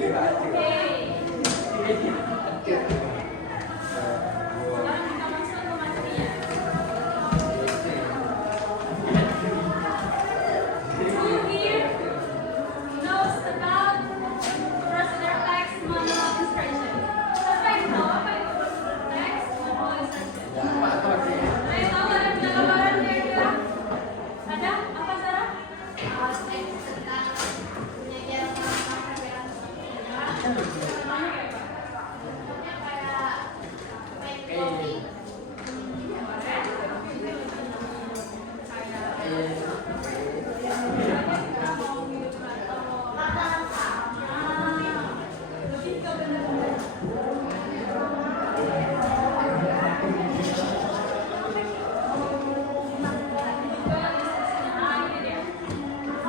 Sekarang kita masuk ke materinya. Who here knows about procedure text manual instruction? Siapa yang tahu apa itu procedure text manual instruction? Ada yang tahu, ada yang punya gambaran kira-kira? Ada? Apa Sarah? Teks tentang penyajian makanan yang Contohnya kayak apa? contohnya kayak make coffee.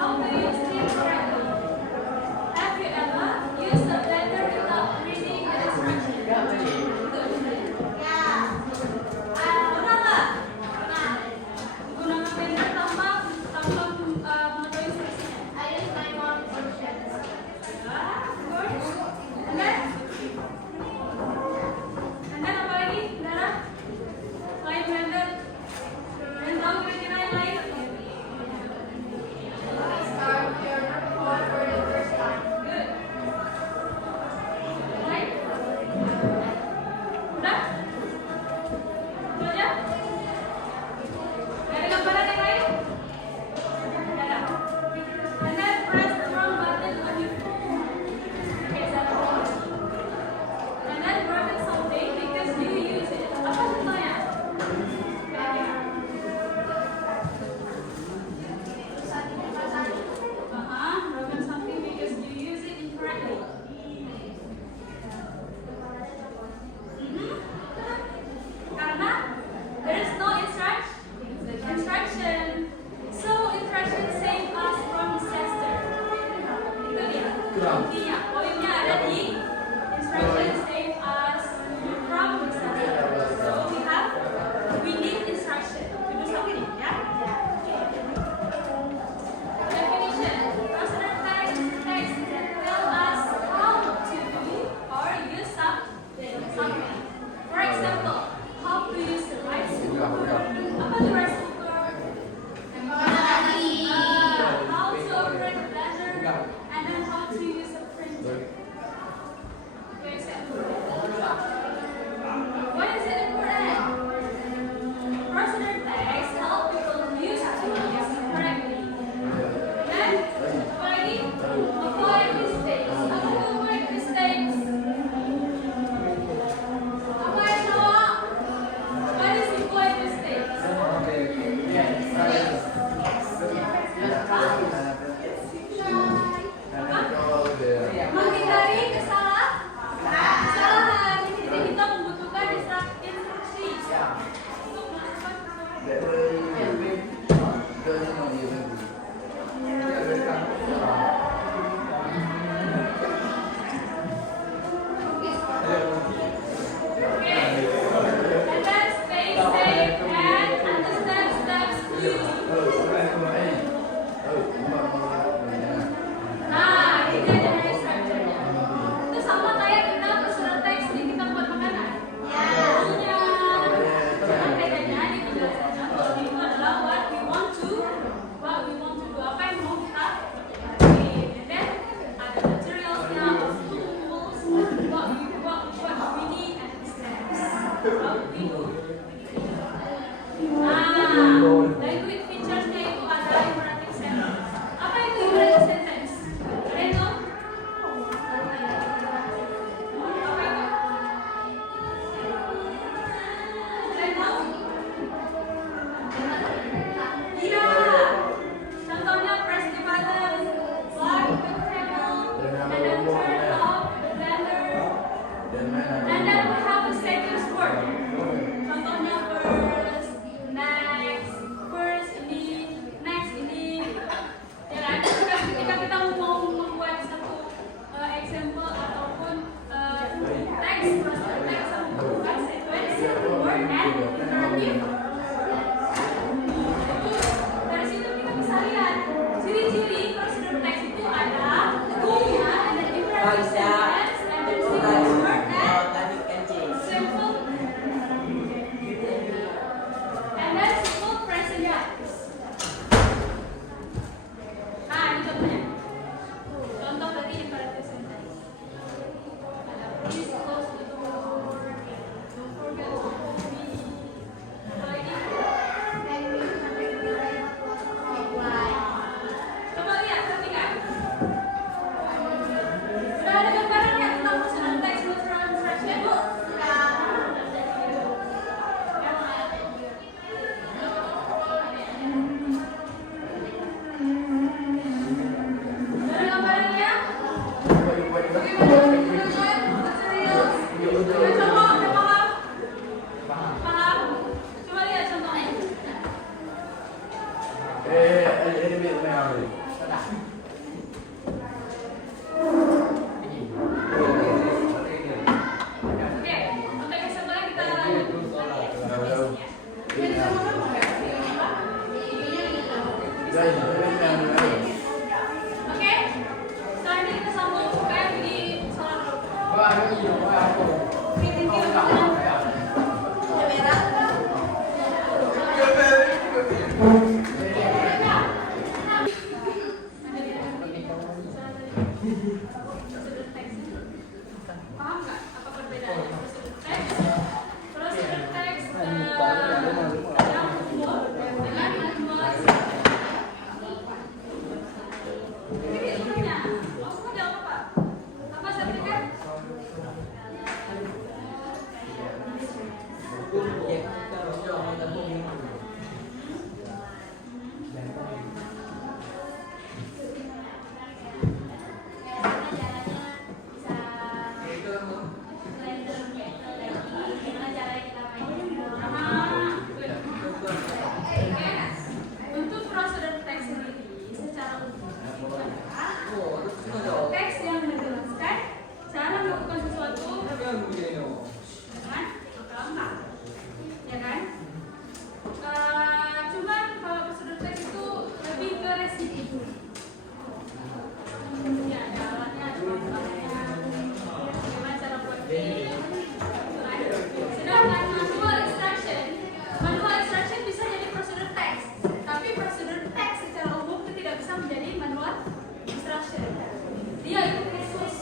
How to use it correctly? Have you ever used a blender without reading the instructions? Pernah nggak? Gunakan blender tanpa mengetahui instruksinya? I use my mom's instructions. Good. And then? And then apa lagi, Dara? Selain blender? Dan tahu kira-kira yang lain? Start your report for the first time. Good. Lain? Udah? Itu aja? Gak ada gambaran yang lain? Gak ada. And then press the wrong button on your phone. Okay, satu. And then broken something because you use it. Apa contohnya? Broken something because you use it incorrectly. Karena there is no instruction. So instruction save us from disaster. Itu dia. Intinya, poinnya ada di instruction save us from disaster. So we need instruction to do something, ya. Definition. Procedure text tell us how to do or use something. For example, how to use the rice cooker. Apa tuh rice cooker? How to operate the blender, and then how to use a printer. Okay, example. Paham nggak apa perbedaannya prosedur teks? Prosedur teks yang umum dengan manual. Ini sebenarnya maksudnya jawab apa? Apa sertifikat? Untuk prosedur teks sendiri secara umum teks yang menjelaskan cara melakukan sesuatu dengan lengkap, ya kan? Cuman kalau prosedur teks itu lebih ke resipi. Ya, ada alatnya, ada manfaatnya, bagaimana cara buat ini. Sedangkan manual instruction bisa jadi prosedur teks, tapi prosedur teks secara umum itu tidak bisa menjadi manual instruction. Dia itu khusus,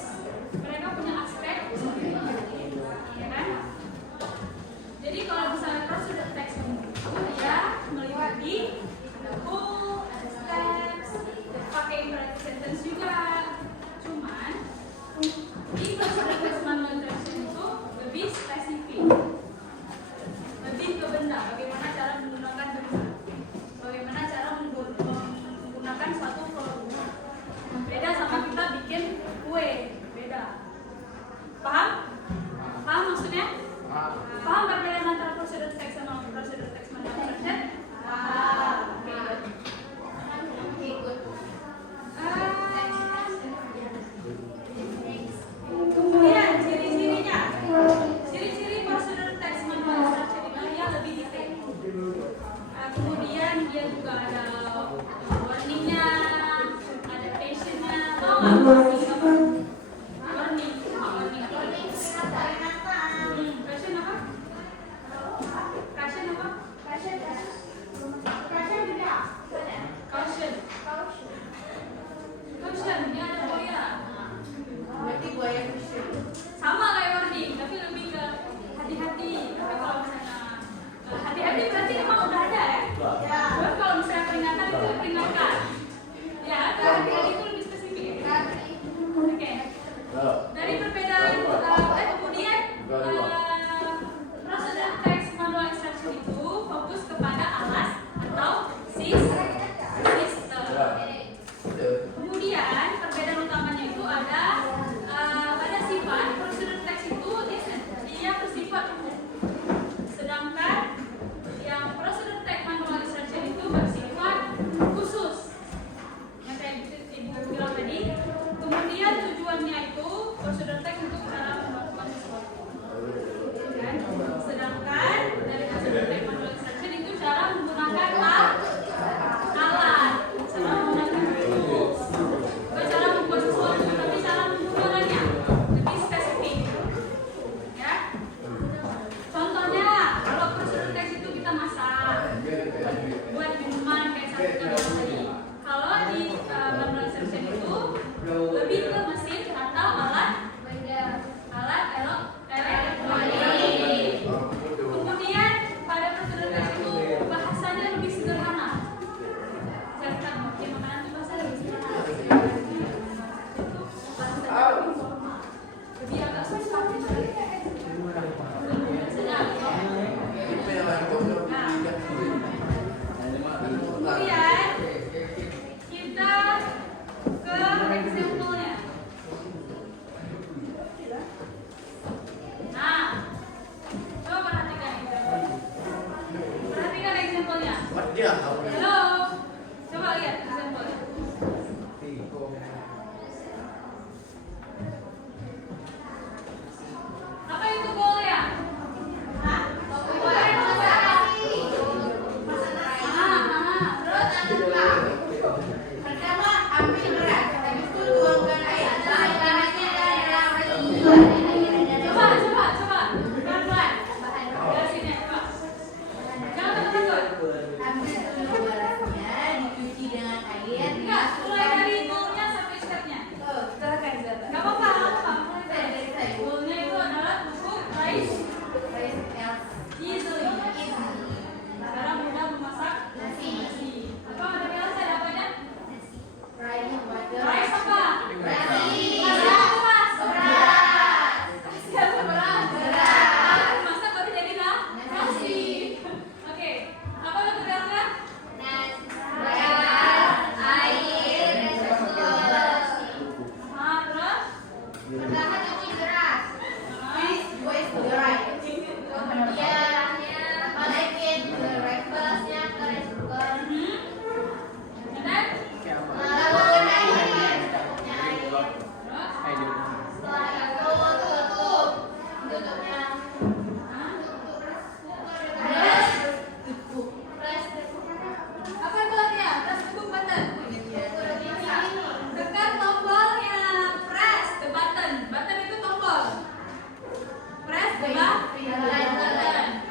mereka punya aspek sendiri, ya kan? Jadi kalau misalnya prosedur teks itu dia meliputi ada goal, ada steps, pakai imperative sentence juga. Cuman di prosedur teks manual instruction itu lebih spesifik, lebih ke benda, bagaimana cara menggunakan benda, bagaimana cara menggunakan suatu produk. Beda sama kita bikin kue, beda. Paham? Paham maksudnya? Paham perbedaan antara prosedur teks sama prosedur teks manual instruction? Kemudian ciri-cirinya, ciri-ciri prosedur teks manual instruction itu dia lebih detail. Kemudian dia juga ada warningnya, ada passionnya, tahu nggak warning apa? Warning, warning apa? Passion apa? Passion apa? Caution, dia ada buaya. Sama kayak warning, tapi lebih ke hati-hati. Tapi kalau misalnya hati-hati berarti emang udah ada ya? Tapi kalau misalnya peringatan itu peringatkan. Ya, hati-hati itu lebih spesifik. Oke. Dari perbedaan kemudian prosedur teks manual instruction itu fokus kepada alas atau system. Kemudian perbedaan utamanya itu ada pada sifat prosedur teks itu dia bersifat umum, sedangkan yang prosedur teks manual instruction itu bersifat khusus. Yang kayak ibu bilang tadi. Kemudian tujuannya itu deras. Please voice to the right. Kemudian balikin ke right balasnya ke rice cooker. And then, Tambahkan air, secukupnya air. terus, Setelah itu tutup tutupnya. Press apa itu artinya? Press the book button. Tekan tombolnya. Press the button. Button itu tombol. Press the button.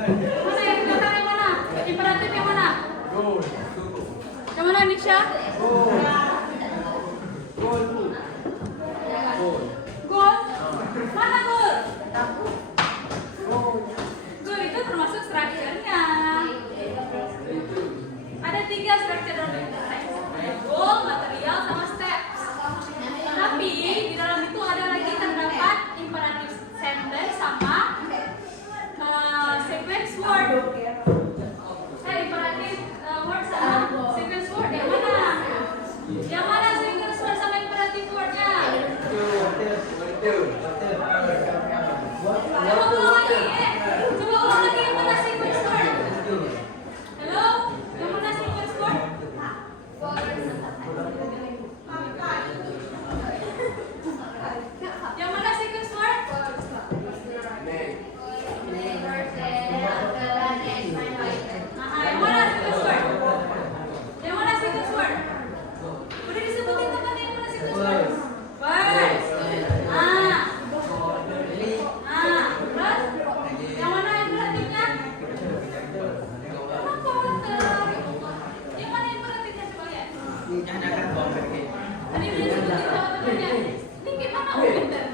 Mana yang belakang yang mana? Imperatif yang mana? Yang mana Nisha? Gol. Mana gol? Gol itu termasuk strukturnya. Ada 3 struktur dalam text. Goal, material, sama steps. Tapi di dalam itu ada lagi terdapat imperative sentence sama sequence word. Imperative word sama sequence word yang mana? Yang mana sequence word sama imperative wordnya? Coba ulang lagi, coba ulang lagi yang mana sequence word? Halo, yang mana sequence word? Yang mana sequence word? Yang mana sequence word? Yang mana sequence word? Udah disebutin teman yang mana sequence word? Words. Terus yang mana imperatifnya? Kenapa water? Yang mana imperatifnya coba lihat? Tadi udah disebutin sama temannya. Ini gimana pinter?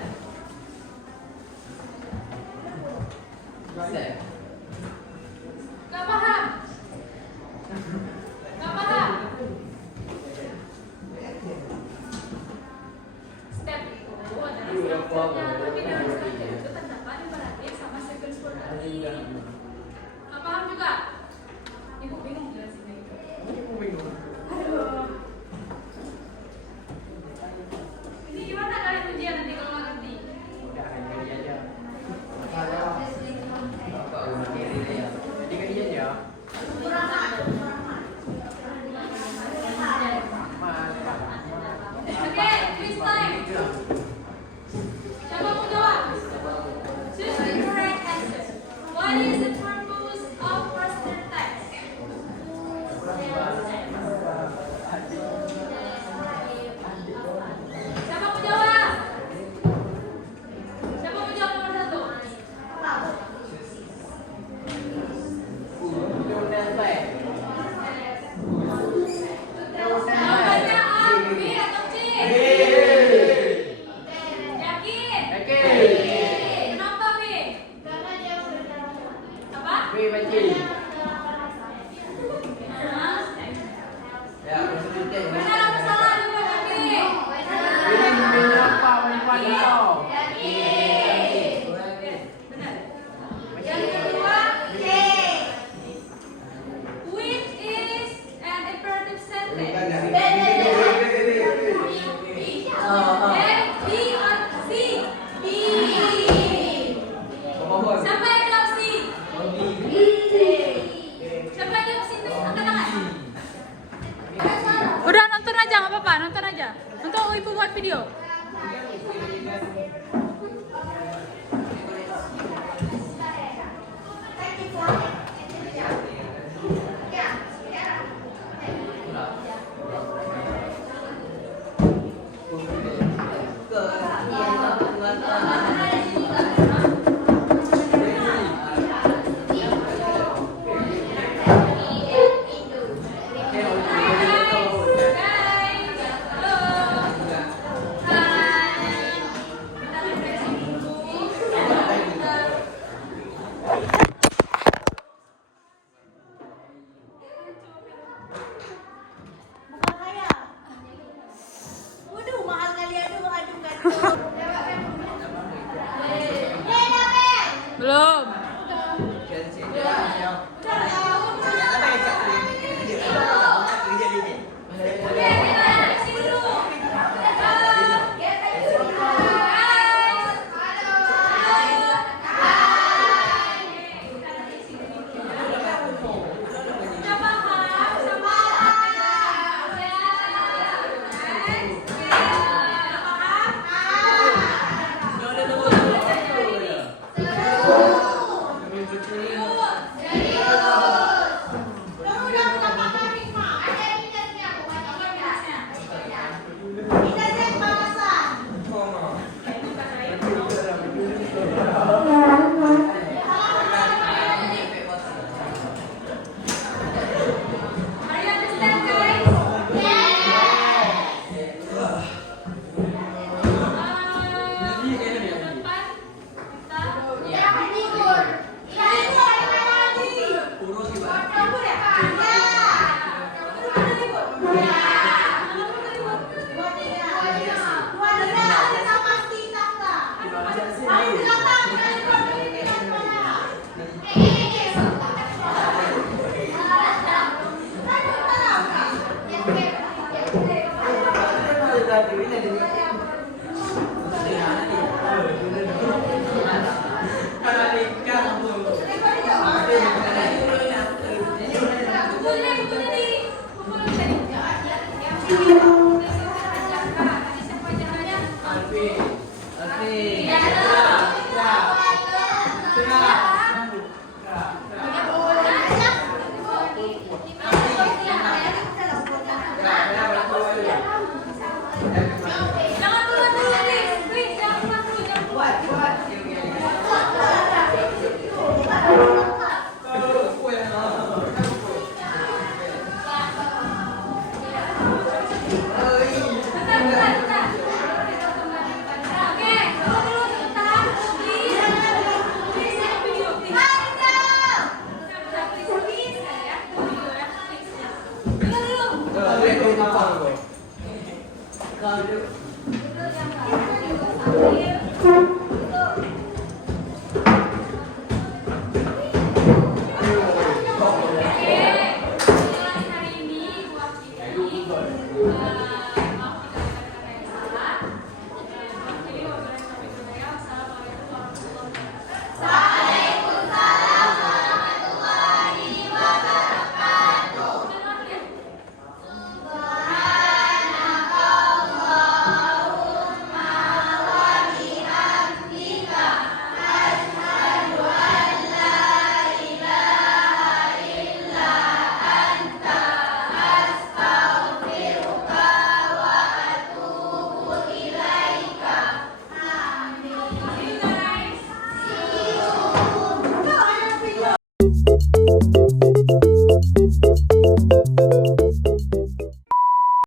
Gak paham? Gak paham? Step itu adalah strukturnya, tapi dalam struktur itu terdapat imperatif sama sequence word tadi. Gak paham juga? Ibu bingung jelasinnya itu. Aduh. Ini gimana kalian ujian nanti kalau nggak ngerti? Oke, quiz time. Siapa mau jawab? Choose the correct answer. What is the purpose of present text? Siapa mau jawab? Siapa mau jawab nomor 1? Jawabannya A, B atau C? Yakin? Kenapa B? Apa? Benar apa salah jawaban B? Benar. Yang kedua, which is an imperative sentence? B or C? B. Siapa yang jawab C? Siapa yang jawab C? Angkat tangan. Udah nonton aja, nggak apa-apa, nonton aja. Untuk ibu buat video. Belum. Serius.